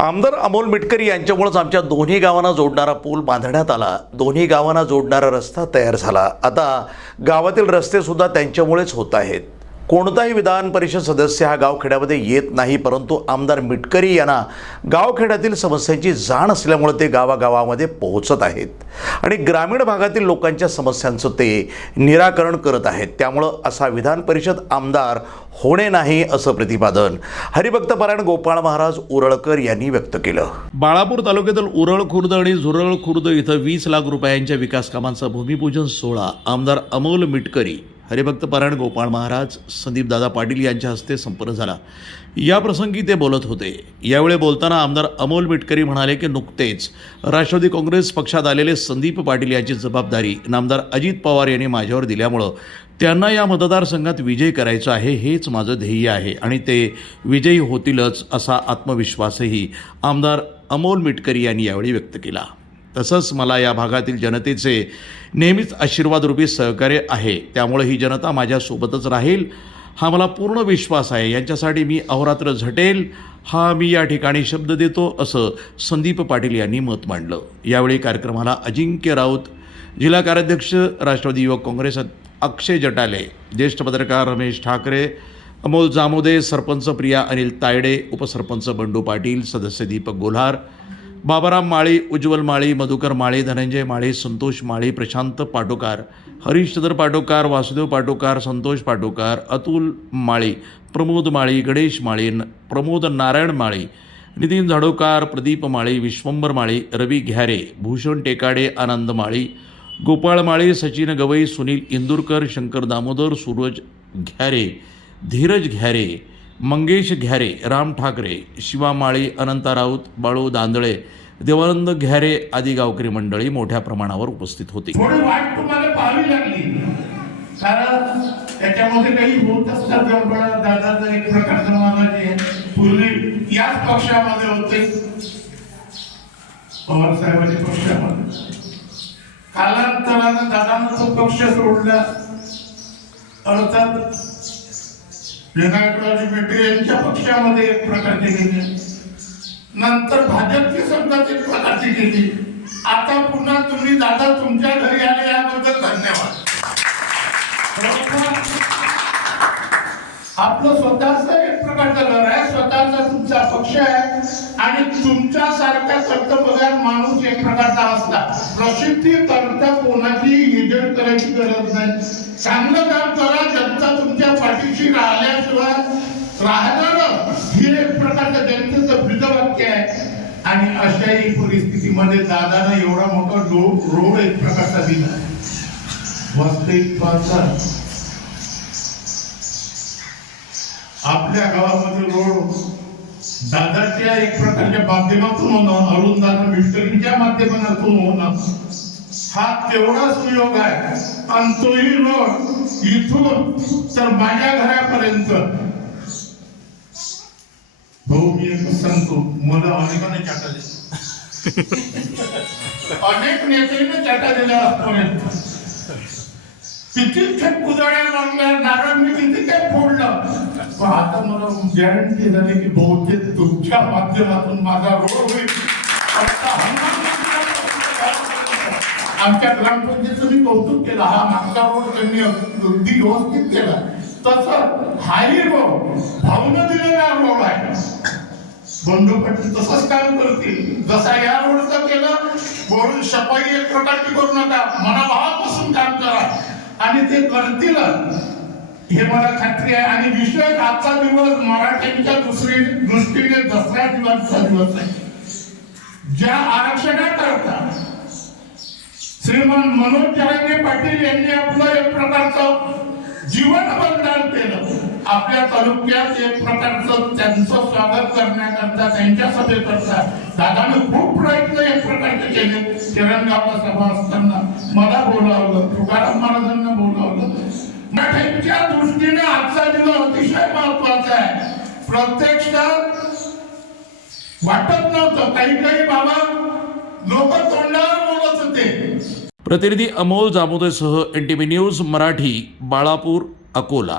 आमदार अमोल मिटकरी यांच्यामुळेच आमच्या दोन्ही गावांना जोडणारा पूल बांधण्यात आला. दोन्ही गावांना जोडणारा रस्ता तयार झाला. आता गावातील रस्तेसुद्धा त्यांच्यामुळेच होत आहेत. कोणताही विधान परिषद सदस्य हा गावखेड्यामध्ये येत नाही परंतु आमदार मिटकरी यांना गावखेड्यातील समस्यांची जाण असल्यामुळे ते गावागावामध्ये पोहोचत आहेत. आणि ग्रामीण भागातील लोकांच्या समस्यांचं ते निराकरण करत आहेत. त्यामुळं असा विधान परिषद आमदार होणे नाही असं प्रतिपादन हरिभक्त पारायण गोपाळ महाराज उरळकर यांनी व्यक्त केलं. बाळापूर तालुक्यातील उरळ खुर्द आणि झुरळ खुर्द इथं वीस लाख रुपयांच्या विकास कामांचा भूमिपूजन सोहळा आमदार अमोल मिटकरी हरिभक्त परायण गोपाळ महाराज संदीपदादा पाटील यांच्या हस्ते संपन्न झाला. या प्रसंगी ते बोलत होते. यावेळी बोलताना आमदार अमोल मिटकरी म्हणाले की नुकतेच राष्ट्रवादी काँग्रेस पक्षात आलेले संदीप पाटील यांची जबाबदारी नामदार अजित पवार यांनी माझ्यावर दिल्यामुळं त्यांना या मतदारसंघात विजय करायचा आहे हेच माझं ध्येय आहे आणि ते विजयी होतीलच असा आत्मविश्वासही आमदार अमोल मिटकरी यांनी यावेळी व्यक्त केला. तसंच मला या भागातील जनतेचे नेहमीच आशीर्वादरूपी सहकार्य आहे. त्यामुळे ही जनता माझ्यासोबतच राहील. हा मला पूर्ण विश्वास आहे. यांच्यासाठी मी अहोरात्र झटेल. हा मी या ठिकाणी शब्द देतो असं संदीप पाटील यांनी मत मांडलं. यावेळी कार्यक्रमाला अजिंक्य राऊत जिल्हा कार्याध्यक्ष राष्ट्रवादी युवक काँग्रेस अक्षय जटाले ज्येष्ठ पत्रकार रमेश ठाकरे अमोल जामोदे सरपंच प्रिया अनिल तायडे उपसरपंच बंडू पाटील सदस्य दीपक गोल्हार बाबाराम माळी उज्ज्वल माळी मधुकर माळी धनंजय माळी संतोष माळी प्रशांत पाटोकार हरिश्चंद्र पाटोकार वासुदेव पाटोकार संतोष पाटोकार अतुल माळी प्रमोद माळी गणेश माळी न- प्रमोद नारायण माळी नितीन झाडोकार प्रदीप माळी विश्वंबर माळी रवी घ्यारे भूषण टेकाडे आनंद माळी गोपाळ माळी सचिन गवई सुनील इंदुरकर शंकर दामोदर सूरज घ्यारे धीरज घ्यारे मंगेश घ्यारे राम ठाकरे शिवा माळी अनंत राऊत बाळू दांदळे देवानंद घ्यारे आदी गावकरी मंडळी मोठ्या प्रमाणावर उपस्थित होती. थोडी वाट तुम्हाला पाहावी लागली. कारण त्याच्यामध्ये काही होत असतात गडबड दादाचं एक प्रकारचं मला जे पूर्वी याच पक्षामध्ये होते. पवार साहेबांच्या पक्षामध्ये. कालांतरानं दादानं तो पक्ष सोडला. अर्थात विनायकराव मेटे यांच्या पक्षामध्ये एक प्रकारची गेली. नंतर भाजपची समजा एक प्रकारची गेली. आता पुन्हा तुम्ही दादा तुमच्या घरी आले याबद्दल धन्यवाद. आपलं स्वतःच एक प्रकारचं घर आहे स्वतःचा तुमचा पक्ष आहे आणि तुमच्या सारख्या कर्तबगार माणूस एक प्रकारचा असला. प्रसिद्धी करता कोणाची एजंट करायची गरज नाही. चांगलं काम करा जनता तुमच्या पाठीशी राहिल्या राहणार हे एक प्रकारचं जनतेचं ब्रीदवाक्य आहे आणि अशाही परिस्थितीमध्ये दादानं एवढा मोठा रोड रोड एक प्रकारचा दिला. वास्तविक पाहता आपल्या गावामध्ये रोड दादाच्या एक प्रकारच्या माध्यमातून होणं अरुण दादा मिस्टरीच्या माध्यमातून होणं हा तेवढा सुयोग आहे. आणि तोही रोड इथून तर माझ्या घरापर्यंत भाऊ मी एक सांगतो. मला अनेकांनी चाटा दिला. अनेक नेत्यांनी चाटा दिल्या आजपर्यंत किती खेप कुदळ्या मागल्या नारळ मी किती काय फोडलं. पण आता मला गॅरंटी झाली की बहुतेक तुमच्या माध्यमातून माझा रोड होईल. आमच्या ग्रामपंचायतीचं मी कौतुक केलं. हा मागचा रोड त्यांनी अगदी व्यवस्थित केला. तसं हाही रोड भाऊनं दिलेला रोड आहे बंडू पाटील तसंच काम करतील. जसा या रोडचं केलं वरून सफाई एक प्रकारची करू नका. मनाभावापासून काम करा. आणि ते करतील. हे मला खात्री आहे. आणि विशेष आजचा दिवस मराठ्यांच्या दुसरी दृष्टीने दसरा दिवसचा दिवस आहे. ज्या आरक्षणाकरता श्रीमान मनोज जरांगे पाटील यांनी आपलं एक प्रकारचं जीवन बलिदान केलं आपल्या तालुक्यात एक प्रकारचं त्यांचं स्वागत करण्याकरता त्यांच्या सभेकरता दादाने खूप प्रयत्न एक प्रकारचे केले. किरणगावला सभा असताना मला बोलावलं तुकाराम महाराजांना बोलावलं. मराठ्यांच्या दृष्टीने आजचा दिवस अतिशय महत्त्वाचा आहे. प्रत्यक्षात वाटत नव्हतं. काही काही बाबा लोक तोंडावर बोलत होते. प्रतिनिधी Amol जामोदेसह N T V news Marathi Balapur Akola.